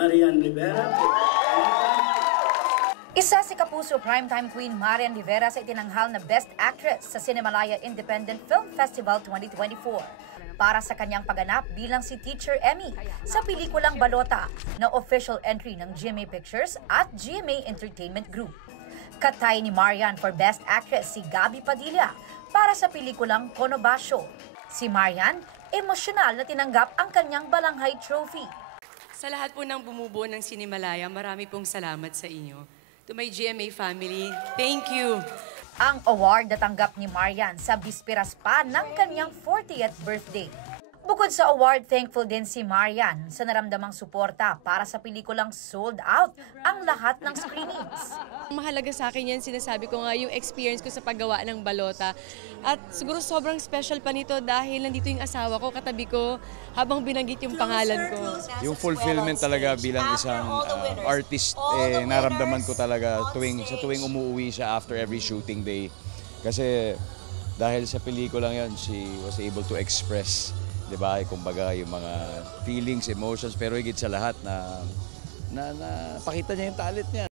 Marian Rivera. Isa si Kapuso Primetime Queen Marian Rivera sa itinanghal na Best Actress sa Cinemalaya Independent Film Festival 2024 para sa kanyang pagganap bilang si Teacher Emmy sa pelikulang Balota na official entry ng GMA Pictures at GMA Entertainment Group. Katay ni Marian for Best Actress si Gabby Padilla para sa pelikulang Conobacio. Si Marian, emosyonal na tinanggap ang kanyang Balanghay Trophy. Sa lahat po ng bumubuo ng Cinemalaya, marami pong salamat sa inyo. To my GMA family, thank you. Ang award natanggap ni Marian sa bisperas pa ng kanyang 40th birthday. Bukod sa award, thankful din si Marian sa naramdamang suporta para sa pelikulang sold out ang lahat ng screenings. Mahalaga sa akin yan, sinasabi ko nga yung experience ko sa paggawa ng Balota. At siguro sobrang special pa nito dahil nandito yung asawa ko, katabi ko, habang binanggit yung pangalan ko. Yung fulfillment talaga bilang isang artist, naramdaman ko talaga sa tuwing umuwi siya after every shooting day. Kasi dahil sa pelikulang yun, she was able to express, di ba, kumbaga yung mga feelings, emotions, pero higit sa lahat na pakita niya yung talent niya.